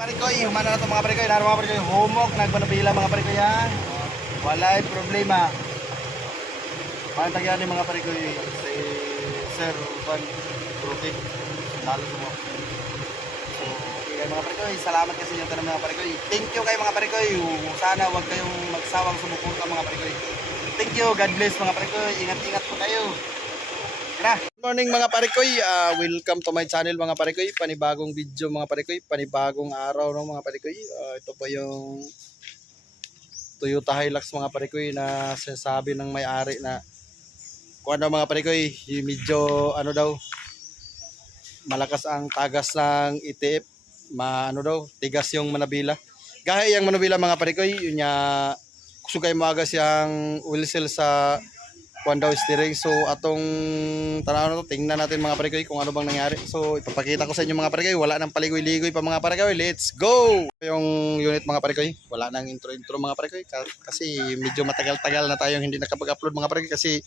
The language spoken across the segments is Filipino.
Parikoy, humana na ito mga parikoy. Naro mga parikoy, humok, nagpanapila mga parikoy ha. Walay problema. Pantagyan ni mga parikoy si Sir Juan Ruki. Lalo sa mga. So, okay mga parikoy. Salamat kasi yung tanong mga parikoy. Thank you kayo mga parikoy. Sana huwag kayong magsawang sumuporta mga parikoy. Thank you. God bless mga parikoy. Ingat-ingat po kayo. Tara. Good morning mga parikoy. Ah, welcome to my channel mga parikoy. Panibagong video mga parikoy. Panibagong araw no mga parikoy. Ah, ito po yung Toyota Hilux mga parikoy na sinasabi ng may-ari na kung ano mga parikoy, yung medyo ano daw malakas ang tagas ng ETF, ma ano daw, tigas yung manabila. Gaya yung manabila mga parikoy, yun niya kusugay mo aga siyang wheel cell sa kuan daw steering. So atong tanaw na to, tingnan natin mga parikoy kung ano bang nangyari. So ipapakita ko sa inyo mga parikoy, wala nang paligoy-ligoy pa mga parikoy. Let's go! Yung unit mga parikoy, wala nang intro-intro mga ka- kasi medyo matagal-tagal na tayong hindi nakapag-upload mga parikoy kasi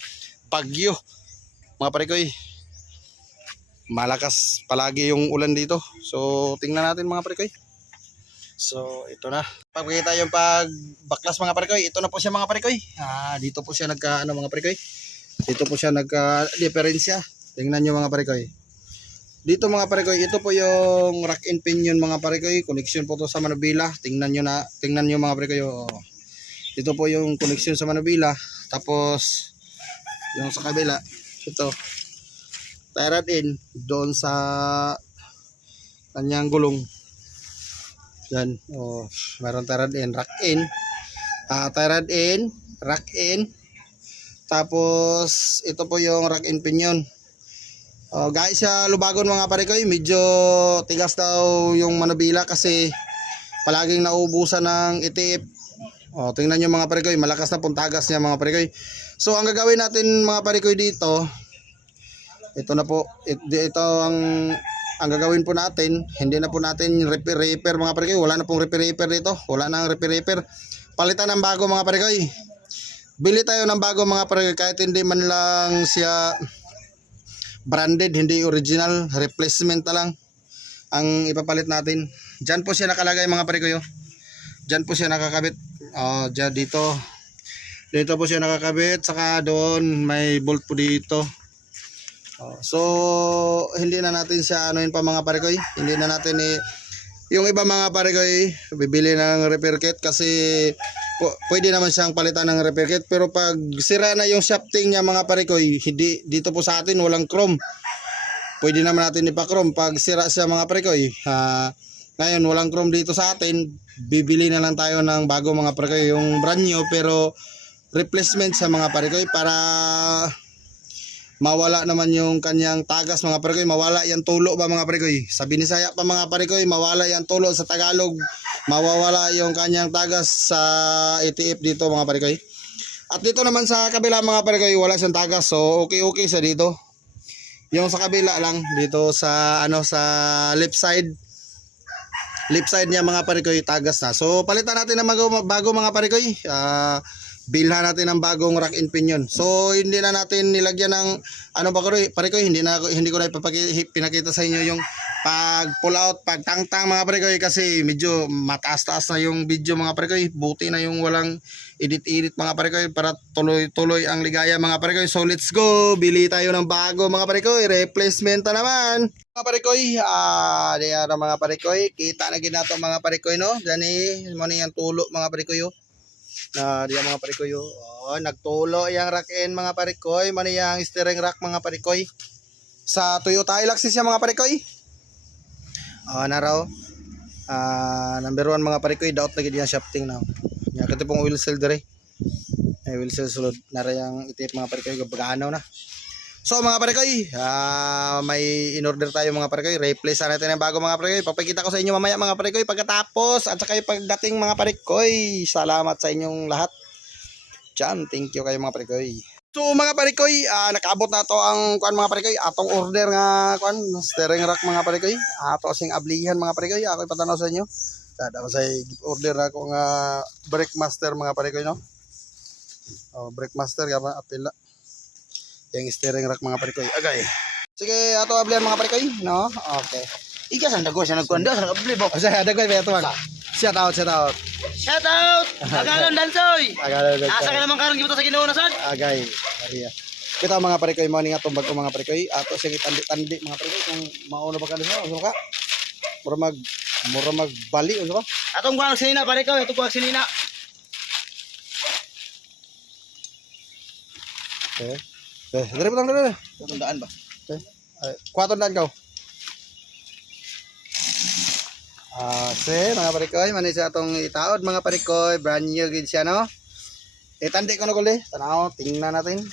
bagyo. Mga parikoy, malakas palagi yung ulan dito. So tingnan natin mga parikoy. So, ito na. Pagkita yung pag baklas mga parikoy. Ito na po siya mga parikoy. Ah, dito po siya nagka ano mga parikoy. Dito po siya nagka diferensya. Tingnan niyo mga parikoy. Dito mga parikoy, ito po yung rack and pinion mga parikoy. Connection po to sa manubila. Tingnan niyo na, tingnan niyo mga parikoy. Oh. Dito po yung connection sa manubila. Tapos yung sa kabila, ito. Tie rod in doon sa kanyang gulong. Yan. Oh, meron tie rod in, rack in. Ah, tie rod in, rack in. Tapos ito po yung rack in pinion. Oh, guys, sa Lubagon mga pare ko, medyo tigas daw yung manubila kasi palaging naubusan ng ETF. Oh, tingnan niyo mga pare ko, malakas na puntagas niya mga pare ko. So, ang gagawin natin mga pare ko dito, ito na po, it- ito ang ang gagawin po natin, hindi na po natin repair repair mga pare ko, wala na pong repair repair dito, wala nang repair repair. Palitan ng bago mga pare ko. Bili tayo ng bago mga pare ko, kahit hindi man lang siya branded, hindi original, replacement na lang ang ipapalit natin. Diyan po siya nakalagay mga pare ko. Diyan po siya nakakabit. Oh, diyan dito. Dito po siya nakakabit, saka doon may bolt po dito. So hindi na natin siya anuin pa mga pare ko. Hindi na natin i yung iba mga pare ko bibili ng repair kit kasi pwede naman siyang palitan ng repair kit. Pero pag sira na yung shafting niya mga pare ko hindi dito po sa atin walang chrome. Pwede naman natin ipa-chrome. Pag sira siya mga pare ko ah, ngayon walang chrome dito sa atin. Bibili na lang tayo ng bago mga pare ko yung brand new pero replacement sa mga pare ko para mawala naman yung kanyang tagas mga parekoy. Mawala yan tulo ba mga parekoy? Sa Binisaya pa mga parekoy mawala yan tulo sa Tagalog. Mawawala yung kanyang tagas sa ETF dito mga parekoy. At dito naman sa kabila mga parekoy wala siyang tagas. So okay okay sa dito. Yung sa kabila lang dito sa ano sa left side. Left side niya mga parekoy tagas na. So palitan natin ng bago, bago mga parekoy. Ah bilhan natin ng bagong rack and pinion. So hindi na natin nilagyan ng ano ba ko pare ko hindi na hindi ko na ipapaki- pinakita sa inyo yung pag pull out, pag tangtang mga pare ko kasi medyo mataas-taas na yung video mga pare ko. Buti na yung walang edit-edit mga pare ko para tuloy-tuloy ang ligaya mga pare ko. So let's go. Bili tayo ng bago mga pare ko. Replacement na naman. Mga pare ko, ah, diyan mga pare ko. Kita na ginato mga pare ko no. Dani mo na yung tulo mga pare ko na diya mga parikoy oh, nagtulo yang rack end mga parikoy. Man yang steering rack mga parikoy. Sa Toyota Hilux siya mga parikoy. Oh na raw. Ah number one mga parikoy daot lagi diyan shafting na. Nya kati pong wheel cell dire. Ay wheel cell sulod. Na ra yang itip mga parikoy gabaganaw na So mga parikoy, ah may in-order tayo mga parikoy. Replace na natin ng bago mga parikoy. Papakita ko sa inyo mamaya mga parikoy pagkatapos at saka yung pagdating mga parikoy. Salamat sa inyong lahat. Diyan, thank you kayo mga parikoy. So mga parikoy, ah, nakaabot na to ang kuan mga parikoy. Atong order nga kuan steering rack mga parikoy. Ato sing ablihan mga parikoy. Ako ipatanaw sa inyo. Sada ko sa order ako nga brake master mga parikoy no. Oh, brake master gama apila yung steering rack mga parikoy. Agay. Sige, ato ablihan mga parikoy, no? Okay. Ika sa nagkuha siya nagkuha. Sa nagkabli ba? O siya, dagway ba man? Shout out, shout out. Shout out! Agalan Dansoy! Agad, agad. Asa ka naman karon gibuta sa Ginoo na sad? Agay, Maria. Kita mga parikoy mo nga tumbag ko mga parikoy. Ato siyang itandi-tandi mga parikoy kung mauna ba ka din sa ka. Mura mag mura magbali unsa ba? Atong kuha sinina pare ko, atong kuha sinina. Okay. Eh, dali pa tang dali. Tandaan ba? Okay. Ay, kwaton dan kau. Ah, se mga parikoy, manis atong itaod mga parikoy, brand new gid siya no. Itandi ko na kuli. Tanaw, tingnan natin.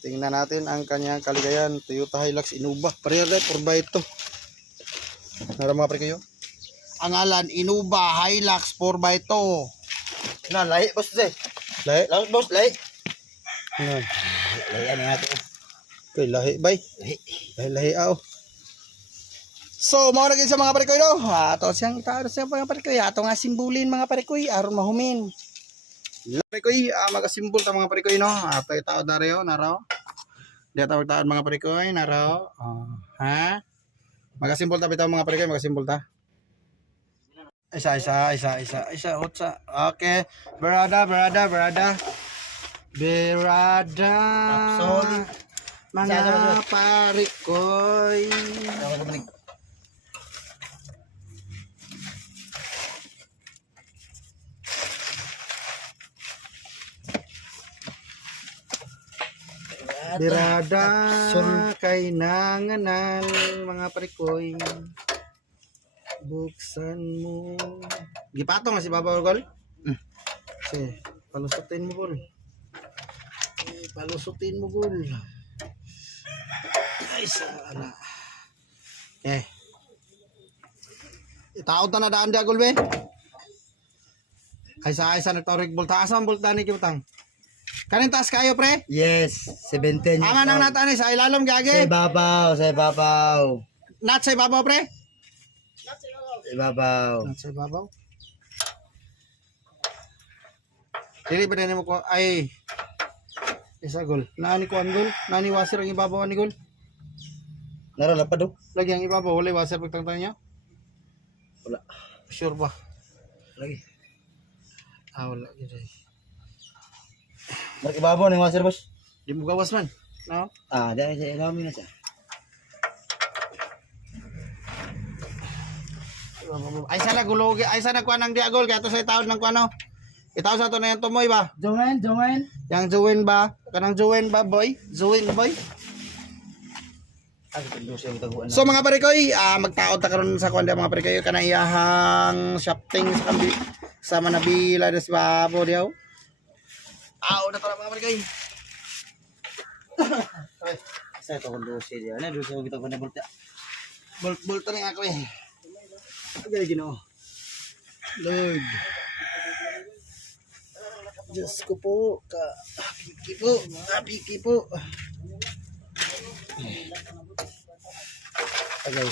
Tingnan natin ang kanyang kaligayan. Toyota Hilux Innova. Pareho rin, 4x2. Nara mga parikoy. oh. Ang alan, Innova Hilux 4x2. Na lahi boss de. Lahi. Lahi boss lahi. Yan. Lahi ani ato. Okay, lahi, bay. Lahi. Lahi, lahi, aw. So, mga naging sa mga parikoy, no? Ato siyang itaaro sa mga parikoy. Ato nga simbulin mga parikoy, aron mahumin. Parikoy, ah, magasimbol ta mga parikoy, no? Ato itaod na rin, naraw. Di ata magtaod mga parikoy, naraw. Oh, ha? Magasimbol ta bitaw mga parikoy, magasimbol ta. Isa, isa, isa, isa, isa, utsa. Okay. Berada, berada, berada. Berada. Tapsol. Mga Isa, isa, isa. parikoy. Ako ko manig. Birada Tapsol. kay nanganan mga parikoy. Buksan mo. Gipatong nga si Baba Gol. Mm. Si, palusutin mo Gol. Eh, palusutin mo Gol. Ay, sana. Eh. Itaod na na daan dia Gol, be. Ay sa ay sa nagtawag bulta. Asa ang bulta ni Kibutang? Kanin taas kayo, pre? Yes, 17 Ama nang natani sa ilalom Sa gagi. ibabaw, sa ibabaw. Nat sa ibabaw, pre? Sa ibabaw. Nat sa ibabaw. Dili ba din mo ko ay isa gol. Naani ko ang gol. Naani wasir ang ibabaw ni gol. Nara pa do? Lagi ang ibabaw wala wasir pagtangtang niya. Wala. Sure ba? Lagi. Ah, wala gid. ay. Mar ibabaw ning wasir boss. Di mo gawas man. No? Ah, dai sa ilalim na siya. Ay sana gulogi, ay sana kuan ang diagol kaya to sa taon ng kuano. Itaw sa to na yung tumoy ba? Jongen, jongen. Yang Juwin ba? Kanang Juwin ba, boy? Juwin, boy? So mga parikoy, ah magtaod ta karon sa kuanda mga parikoy kana iyahang shopping sa kambi sa Manabila des babo diaw. Aw na tara mga parikoy. sa to kendo siya dia. Na do siya mitaguan na bulta. Bolt bolt na nga ako eh. Agay Ginoo. Lord. Diyos ko po, ka apiki po, apiki po. Agay.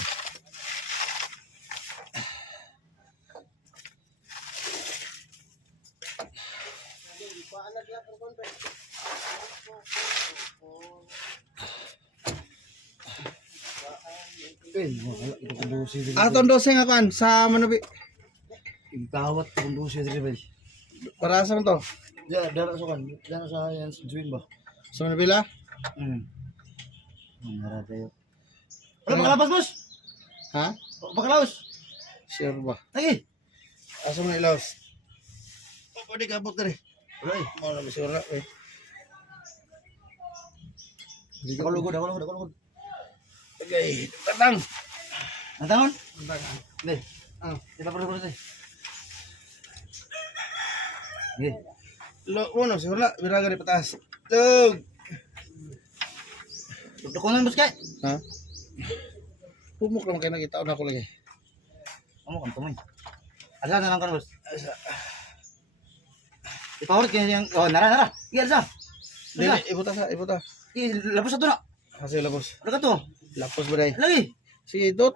Eh. Aton dose nga kan sa ko kendo siya dire bay. Para sa to? Ya, dara sa kan. Dara sa yan join ba. Sa Manabila? Hmm. Nara tayo. Ano pakalabas boss? Ha? Pakalaos. Sure ba? Lagi. Asa mo na ilaws? O, di kabot na rin. Wala eh. Mo na masura eh. Ako lugod, ako lugod, ako lugod. Agay, tatang. Ang tangon? Tatang. Deh. Ah. Di ba pala pala Lo, mo na masura. Biraga di patas. Tug. Tutukunan boss kay. Ha? Pumuk naman kayo nakita na ako lagi. Amo kan tumoy. Asa na lang kan boss. Ipahorot kaya yang oh nara nara. Iya sa. Dili, ibuta sa, ibuta. Iya lapos sa to na. Kasi labos. Ano ka to? Lapos ba? Lagi. Sige, dot.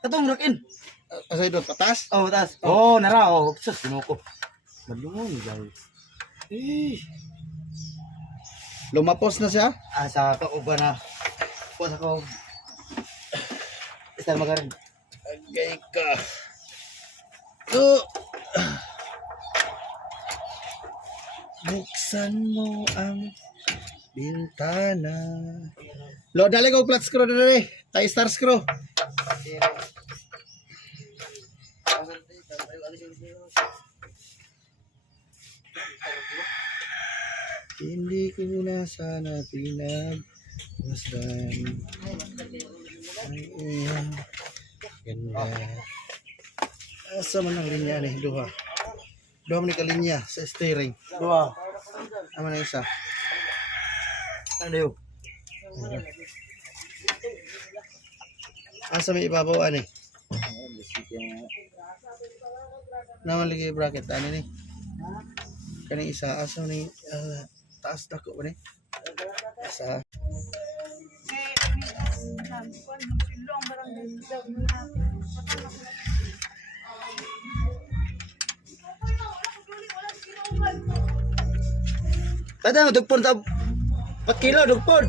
Katong rock in. Asa dot, patas? Oh, taas. Oh, nara oh. Sus, ko. Malungon guys. Eh. Lumapos na siya. Asa ka uba na. Po sa ko. Istar magarin. Agay ka. So, buksan mo ang bintana. Lo, dali ko flat screw dali. Tay star screw. Hindi ko na sana pinagmasdan. Ay, iyang ganda. Asa man ang linya ni? Duha. Duha man ni kalinya sa steering. Dua. Ama na isa. Ano yun? Asa may ibabaw ani? Naman lagi bracket ani ni. Kani isa asa ni ah, taas dako ba ni? Asa. Tata, dugpon ta. 4 kilo, dugpon.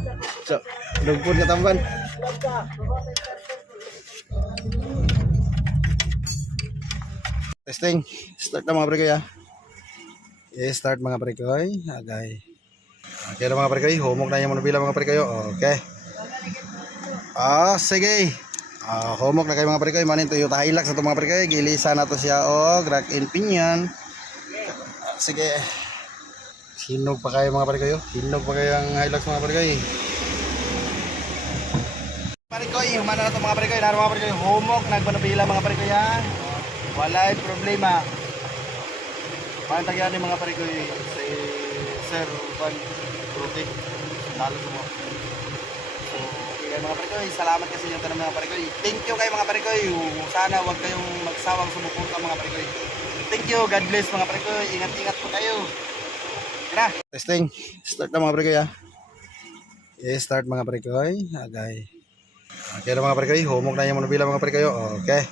So, dugpon ka tamban. Testing. Start na mga pre ya. Okay, start mga pre. Agay. Okay na mga pre koy. Humok na yung manubila mga pre kayo. Okay. Ah, sige. Ah, humok na kayo mga pre koy. Manin Toyota Hilux sa mga pre koy. Gilisa na to siya o. Crack in pinion. Ah, sige. Hinog pa kayo mga pre kayo. Hinog pa kayo ang Hilux mga pre koy. Parikoy, humana na ito mga parikoy. Naro mga parikoy, humok, nagpanabila mga parikoy ha. Walay problema. Paano tagyan ni mga parikoy si Sir Juan Ruti. Nalo sa mo. So, okay mga parikoy. Salamat kasi yung tanong mga parikoy. Thank you kayo mga parikoy. Sana huwag kayong magsawang sumuporta mga parikoy. Thank you. God bless mga parikoy. Ingat-ingat po kayo. Tara. Testing. Start na mga parikoy ha. Okay, start mga parikoy. Agay. Okay na mga parikoy, humok na yung manubila mga parikoy. Okay.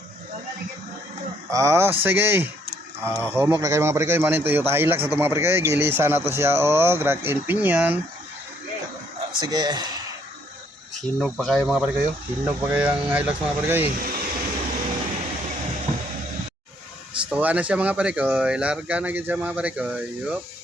Ah, sige. Ah, humok na kayo mga parikoy. Manin Toyota Hilux ito mga parikoy. Gilisa na to siya o. Crack in pinion. Ah, sige. Hinog pa kayo mga parikoy. Hinog pa kayo ang Hilux mga parikoy. Stuwa na siya mga parikoy. Larga na gid siya mga parikoy. Yup.